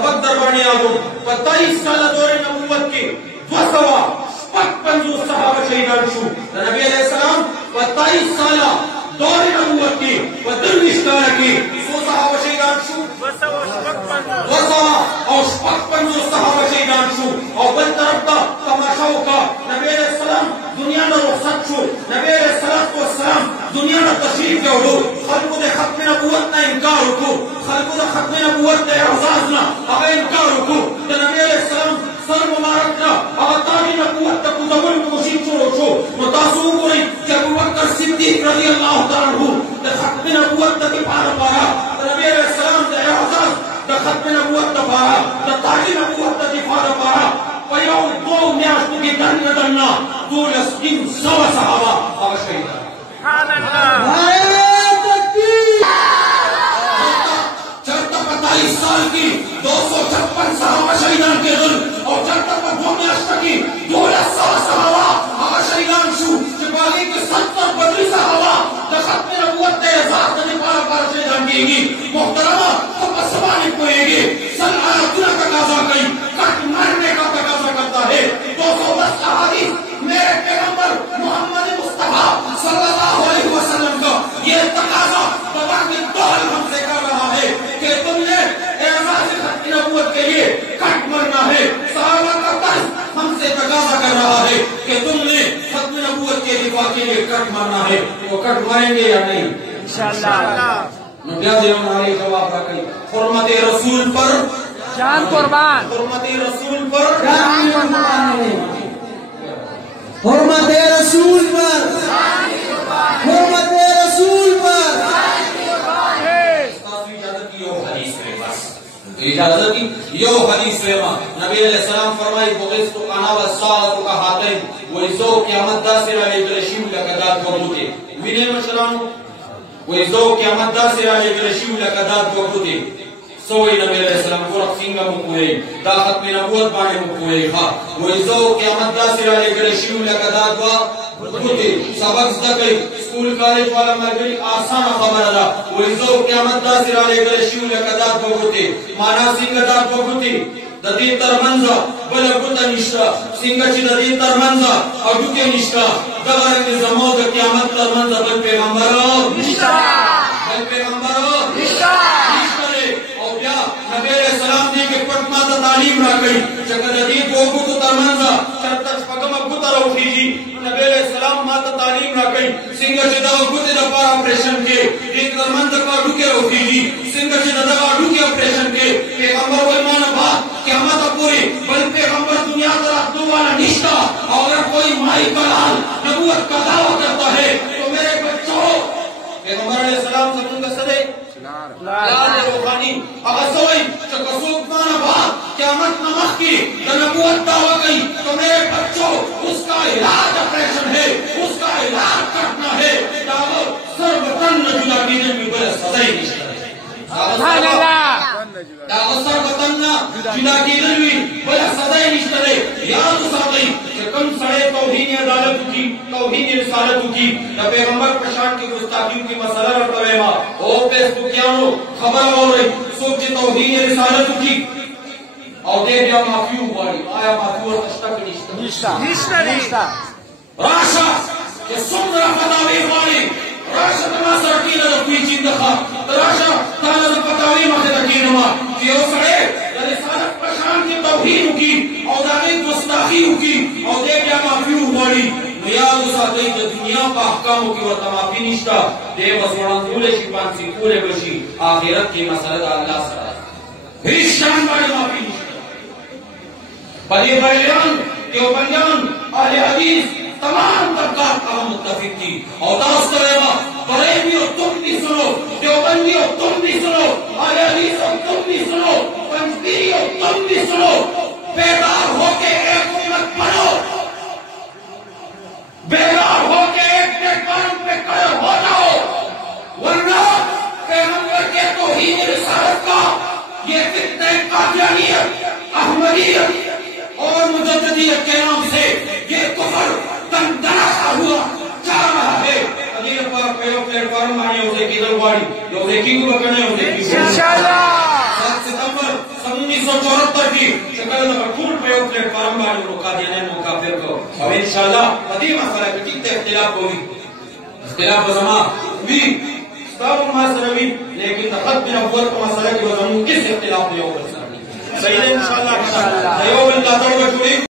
सबक दरबानी आजम 22 साल दौरे नबूवत के 255 सहाबा शहीदान शू नबी अलैहि सलाम 22 साल दौरे नबूवत के 22 साल के 100 सहाबा शहीदान शू 255 सहाबा शहीदान शू और बल तरफ का तमाशाओं का नबी अलैहि सलाम दुनिया में रुखसत शू नबी अलैहि सलाम दुनिया में तशरीफ जोड़ो खल्क़ दे खत्म नबूवत ना इनकार को खल्क़ दे खत्म नबूवत दे एजाज ना अब इनकार को नबी अलैहि सलाम सर मुबारक ना अब ताबी नबूवत तक जमन कोशिश छोड़ो छो मुतासु कोई जब अबू बकर सिद्दीक रज़ी अल्लाह तआला अन्हु दे खत्म नबूवत तक पारा पारा नबी अलैहि सलाम दे एजाज दे खत्म नबूवत तक पारा दे ताबी नबूवत तक पारा पारा पयो दो म्यास्त की दन्ना दूर स्किन सवा सहाबा और शहीद सुभान अल्लाह 45 साल की 256 सहाबा शहीदान के दिल और जब तक दुनिया की 200 सहाबा और शहीदान शू के बाकी के 70 बदरी सहाबा खत्म नबूवत के एजाज ने पारा पारा शहीदान किएगी मोहतरमा तो असमानी कोएगी सल्लल्लाहु तकाजा कई कट मारने का तकाजा करता है 210 अहादीस मेरे पैगंबर मोहम्मद मुस्तफा सल्लल्लाहु अलैहि वसल्लम का ये तकाजा तबाक दौल हमसे कर रहा है कि तुमने एजाज खत्म नबूवत के लिए कट मरना है सहाबा का तर्ज हमसे तकाजा कर रहा है कि तुमने खत्म नबूवत के दिफा के लिए कट मरना है वो कट मारेंगे या नहीं इंशाअल्लाह हमारे जवाब रखें हुर्मत रसूल पर जान कुर्बान हुर्मत रसूल पर जान कुर्बान हुर्मत रसूल पर हुर्मत रसूल पर इजाजत की यो हदीस लेवा नबी अलैहि सलाम फरमाई बुगिस्तु अना वसाअतु का हातिन वो इजो क़यामत दा से वाले गलशीम लकदात बबूते विने मशरान वो इजो क़यामत दा से वाले गलशीम लकदात बबूते सोई नबी अलैहि सलाम को रखिंगा मुकुए दा खत्म नबूवत बाने मुकुए खा वो इजो क़यामत दा से वाले गलशीम लकदात बबूते सबक तक स्कूल कॉलेज वाला मगर आसान खबर अदा वो इजो क़यामत दा से वाले गलशीम लकदात बबूते माना सिंगदात बबूते ददी तरमंजा बलगुत निष्ठा सिंगची ददी तरमंजा अडुके निष्ठा दगर के जमो द क़यामत तरमंजा बल पैगंबर निष्ठा बल पैगंबर निष्ठा निष्ठा और क्या नबी अलैहि सलाम ने के पटमा द तालीम रखई जगह ददी गोगु तो तरमंजा चरतच पगम गुतर उठीजी नबी अलैहि सलाम मात तालीम रखई सिंगची द गुत द पर ऑपरेशन के एक तरमंजा का अडुके उठीजी सिंगची द अडुके ऑपरेशन के पैगंबर वल मान बात क़यामत पूरी बल पैगंबर दुनिया तरफ दो वाला निष्ठा और अगर कोई माई का लाल नबूवत का दावा करता है तो मेरे बच्चों पैगंबर अलैहि सलाम से उनका सदे लाल रूहानी अगर सोई चकसूक माना बात क़यामत नमक की नबूवत दावा गई तो मेरे बच्चों उसका इलाज ऑपरेशन है उसका इलाज करना है दावा सर्वतन जुदा कीजिए में बड़े सदा ही निष्ठा सुभान अल्लाह दावसर बतन्ना जुदा की दलवी बड़ा सदाई निश्तरे याद साथी कि कम सड़े तौहीन अदालत की तौहीन रिसालत की न पैगंबर प्रशांत की गुस्ताखियों की मसला रतवेमा ओ पे सुकियानो खबर हो रही सोच तौहीन रिसालत की और दे दिया माफी वाली आया माफी और तक निश्ता राशा के सुंदर फतावी वाली राशा तमासर की न कोई चीज दखा राशा ताला फतावी मखे तकीनमा यो सड़े रिसालत प्रशांत की तौहीन की और दावे गुस्ताखी की और दे दिया माफी वाली नियाज साथी के दुनिया का अहकामों की व तमाफी निष्ठा दे वसवण कूले शिपान सी कूले बशी आखिरत की मसला अल्लाह सरा फिर शान वाली माफी निष्ठा बड़ी बयान के बयान अहले हदीस तमाम तबका का मुत्तफिक की और दास्तावेवा बरेलियों तुम भी सुनो देवबंदियों तुम भी सुनो अहले हदीसों तुम भी सुनो पंचपीरियों तुम भी सुनो बेदार होके एक उम्मत बनो बेदार होके एक प्लेटफार्म पे खड़े हो जाओ वरना पैगंबर के तौहीद रिसालत का ये फितने कादियानियत अहमदियत और मुजद्दिदियत के नाम से ये कुफर दंदनाता हुआ जा रहा है अभी पर प्लेटफार्म आने उसे की दरबारी उसे की को करने उसे की इंशाअल्लाह 7 सितंबर 19 1974 की शक्ल में ټول په یو پلیټفارم باندې قادیانیان مکافر کو او ان شاء الله په دې مسله کې ټیک اختلاف وي اختلاف زما وی ستاسو ما سره وی لیکن د خط نبوت په مسله کې زموږ هیڅ اختلاف نه یو بل سره صحیح ان شاء الله یو بل لا